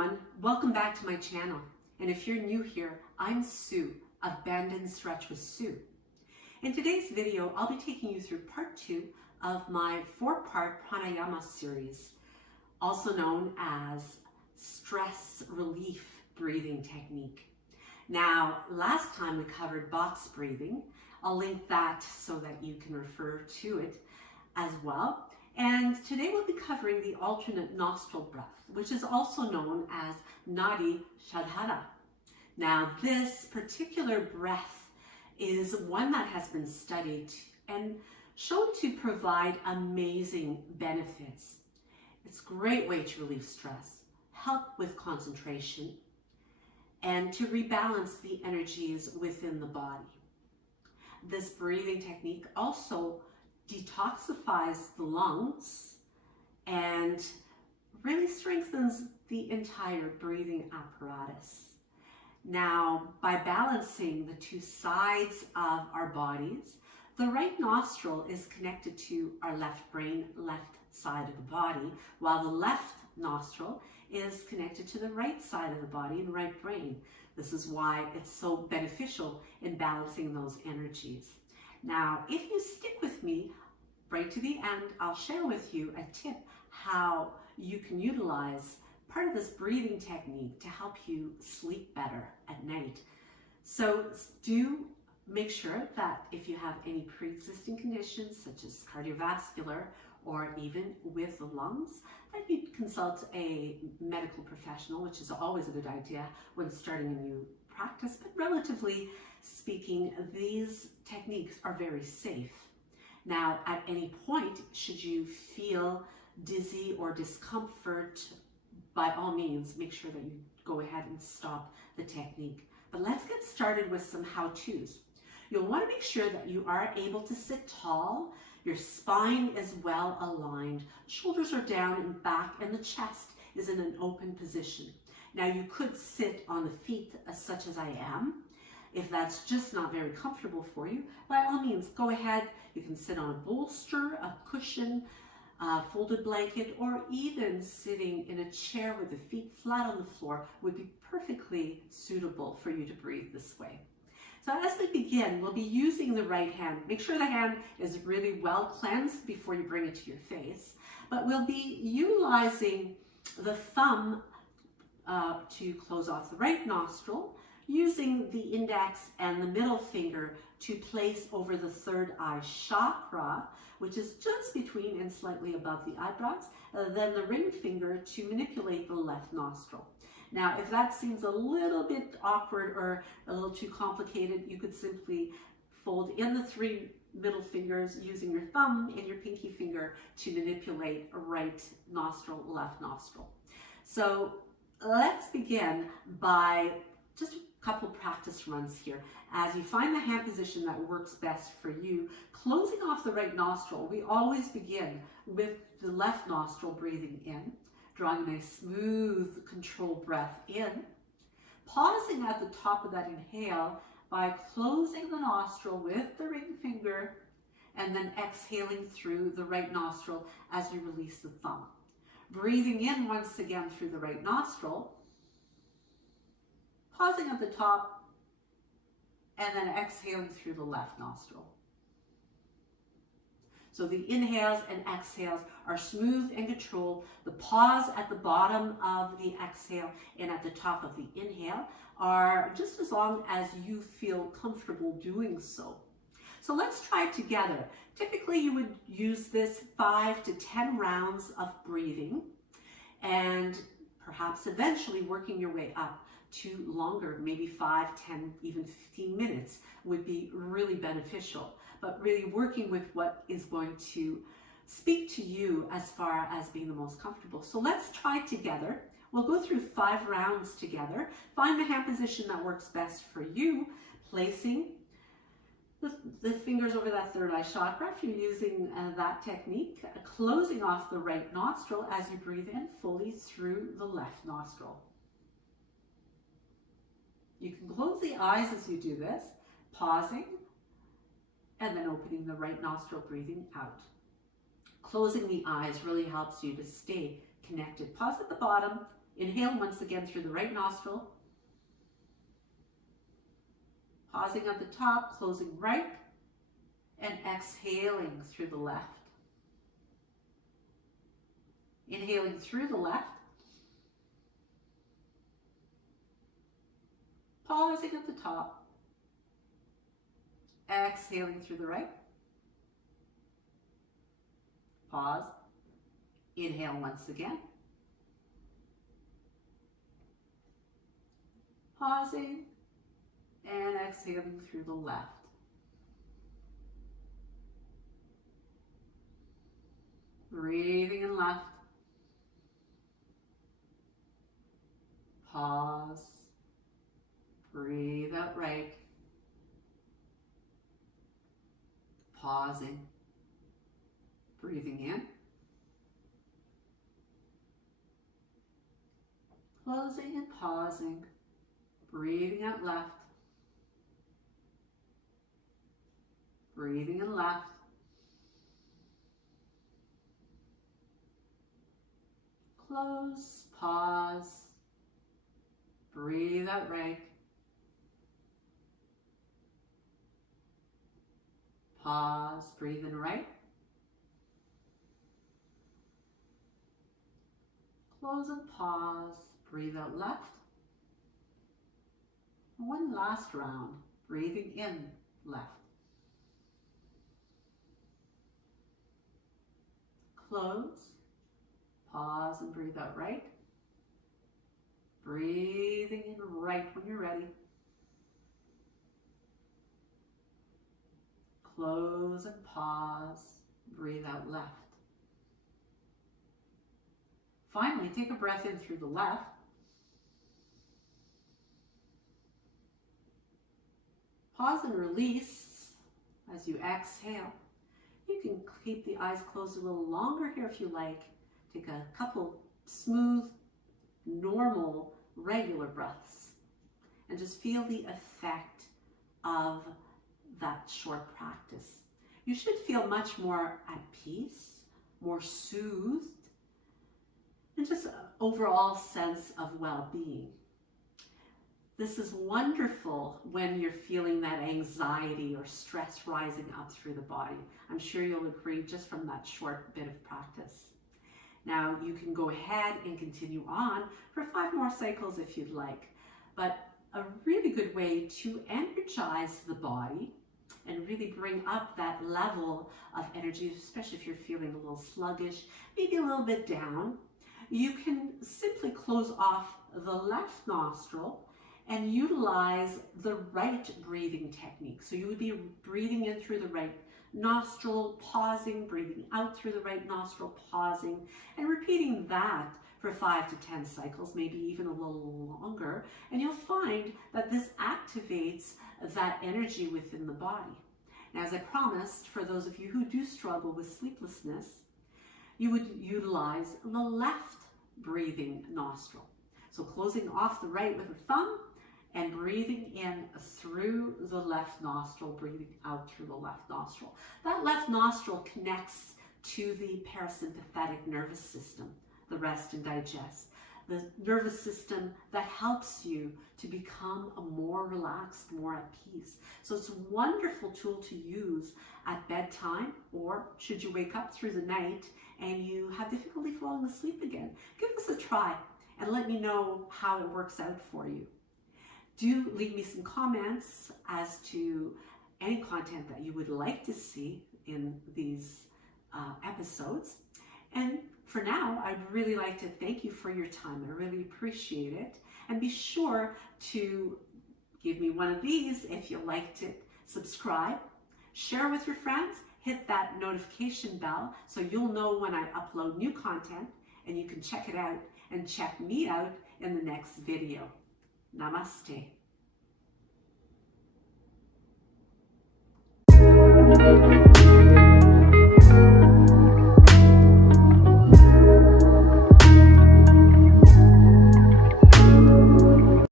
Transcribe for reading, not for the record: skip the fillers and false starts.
everyone, welcome back to my channel. And if you're new here, I'm Sue of BendnStretch with Sue. In today's video, I'll be taking you through part 2 of my 4-part pranayama series, also known as stress relief breathing technique. Now, last time we covered box breathing. I'll link that so that you can refer to it as well. And today we'll be covering the alternate nostril breath, which is also known as Nadi Shodhana. Now, this particular breath is one that has been studied and shown to provide amazing benefits. It's a great way to relieve stress, help with concentration, and to rebalance the energies within the body. This breathing technique also detoxifies the lungs and really strengthens the entire breathing apparatus. Now, by balancing the two sides of our bodies, the right nostril is connected to our left brain, left side of the body, while the left nostril is connected to the right side of the body and right brain. This is why it's so beneficial in balancing those energies. Now, if you stick with me right to the end, I'll share with you a tip how you can utilize part of this breathing technique to help you sleep better at night. So do make sure that if you have any pre-existing conditions such as cardiovascular or even with the lungs, that you consult a medical professional, which is always a good idea when starting a new practice. But relatively speaking, these techniques are very safe. Now, at any point, should you feel dizzy or discomfort, by all means, make sure that you go ahead and stop the technique. But let's get started with some how-tos. You'll want to make sure that you are able to sit tall, your spine is well aligned, shoulders are down and back, and the chest is in an open position. Now, you could sit on the feet such as I am. If that's just not very comfortable for you, by all means, go ahead. You can sit on a bolster, a cushion, a folded blanket, or even sitting in a chair with the feet flat on the floor would be perfectly suitable for you to breathe this way. So as we begin, we'll be using the right hand. Make sure the hand is really well cleansed before you bring it to your face. But we'll be utilizing the thumb to close off the right nostril, using the index and the middle finger to place over the third eye chakra, which is just between and slightly above the eyebrows, then the ring finger to manipulate the left nostril. Now, if that seems a little bit awkward or a little too complicated, you could simply fold in the 3 middle fingers using your thumb and your pinky finger to manipulate right nostril, left nostril. So let's begin by just a couple practice runs here. As you find the hand position that works best for you, closing off the right nostril, we always begin with the left nostril breathing in, drawing a nice smooth controlled breath in, pausing at the top of that inhale by closing the nostril with the ring finger, and then exhaling through the right nostril as you release the thumb. Breathing in once again through the right nostril, pausing at the top, and then exhaling through the left nostril. So the inhales and exhales are smooth and controlled. The pause at the bottom of the exhale and at the top of the inhale are just as long as you feel comfortable doing so. So let's try it together. Typically you would use this 5 to 10 rounds of breathing, and perhaps eventually working your way up to longer, maybe 5, 10, even 15 minutes would be really beneficial. But really working with what is going to speak to you as far as being the most comfortable. So let's try together. We'll go through 5 rounds together. Find the hand position that works best for you, placing the fingers over that third eye chakra if you're using that technique, closing off the right nostril as you breathe in fully through the left nostril. You can close the eyes as you do this, pausing, and then opening the right nostril, breathing out. Closing the eyes really helps you to stay connected. Pause at the bottom, Inhale once again through the right nostril. Pausing at the top, closing right, and exhaling through the left. Inhaling through the left. Pausing at the top. Exhaling through the right. Pause. Inhale once again. Pausing and exhaling through the left. Breathing in left. Pause. Breathe out right. Pausing. Breathing in. Closing and pausing. Breathing out left. Breathing in left. Close, pause. Breathe out right. Pause, breathe in right. Close and pause, breathe out left. One last round, breathing in left. Close, pause and breathe out right. Breathing in right when you're ready. Close and pause, breathe out left. Finally, take a breath in through the left. Pause and release as you exhale. You can keep the eyes closed a little longer here if you like. Take a couple smooth, normal, regular breaths and just feel the effect of that short practice. You should feel much more at peace, more soothed, and just an overall sense of well-being. This is wonderful when you're feeling that anxiety or stress rising up through the body. I'm sure you'll agree just from that short bit of practice. Now you can go ahead and continue on for 5 more cycles if you'd like, but a really good way to energize the body and really bring up that level of energy, especially if you're feeling a little sluggish, maybe a little bit down, you can simply close off the left nostril and utilize the right breathing technique. So you would be breathing in through the right nostril, pausing, breathing out through the right nostril, pausing, and repeating that for 5 to 10 cycles, maybe even a little longer. And you'll find that this activates that energy within the body. Now, as I promised, for those of you who do struggle with sleeplessness, you would utilize the left breathing nostril. So closing off the right with a thumb and breathing in through the left nostril, breathing out through the left nostril. That left nostril connects to the parasympathetic nervous system, the rest and digest, the nervous system that helps you to become a more relaxed, more at peace. So it's a wonderful tool to use at bedtime, or should you wake up through the night and you have difficulty falling asleep again. Give this a try and let me know how it works out for you. Do leave me some comments as to any content that you would like to see in these episodes. And for now, I'd really like to thank you for your time. I really appreciate it. And be sure to give me one of these if you liked it. Subscribe, share with your friends, hit that notification bell so you'll know when I upload new content, and you can check it out and check me out in the next video. Namaste.